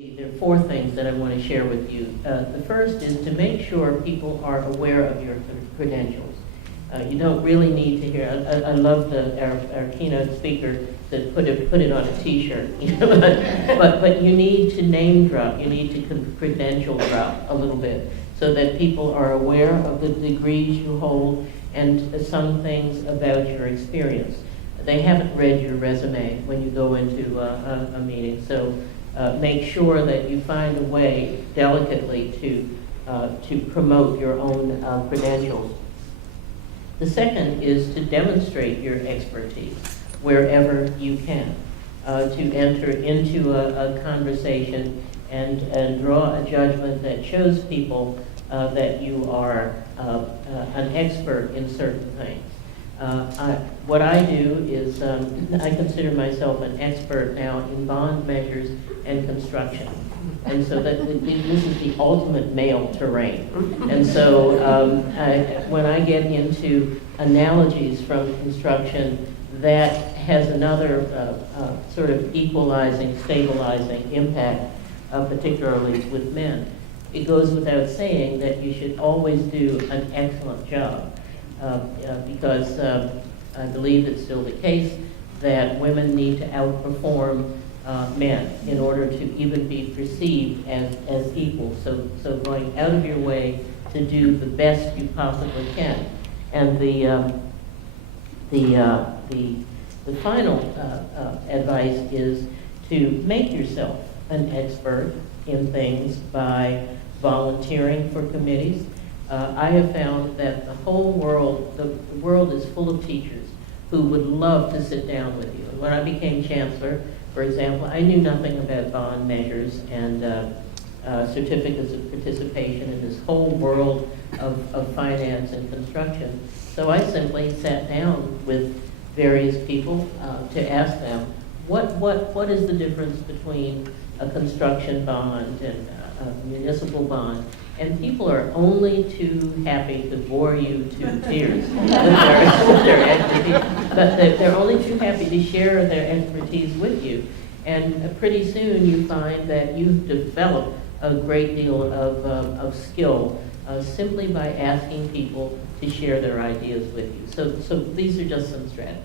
There are four things that I want to share with you. The first is to make sure people are aware of your credentials. You don't really need to hear. I love our keynote speaker that put it on a T-shirt. You know, but you need to name drop. You need to credential drop a little bit so that people are aware of the degrees you hold and some things about your experience. They haven't read your resume when you go into a meeting, so make sure that you find a way delicately to promote your own credentials. The second is to demonstrate your expertise wherever you can, to enter into a conversation and draw a judgment that shows people that you are an expert in certain things. What I do is I consider myself an expert now in bond measures and construction. And so this is the ultimate male terrain. And so when I get into analogies from construction, that has another sort of equalizing, stabilizing impact, particularly with men. It goes without saying that you should always do an excellent job. Because I believe it's still the case that women need to outperform men in order to even be perceived as equal. So going out of your way to do the best you possibly can. And the final advice is to make yourself an expert in things by volunteering for committees. I have found that the world is full of teachers who would love to sit down with you. And when I became chancellor, for example, I knew nothing about bond measures and certificates of participation in this whole world of finance and construction. So I simply sat down with various people to ask them, what is the difference between a construction bond and a municipal bond? And people are only too happy to bore you to tears with their expertise. But they're only too happy to share their expertise with you. And pretty soon you find that you've developed a great deal of skill simply by asking people to share their ideas with you. So these are just some strategies.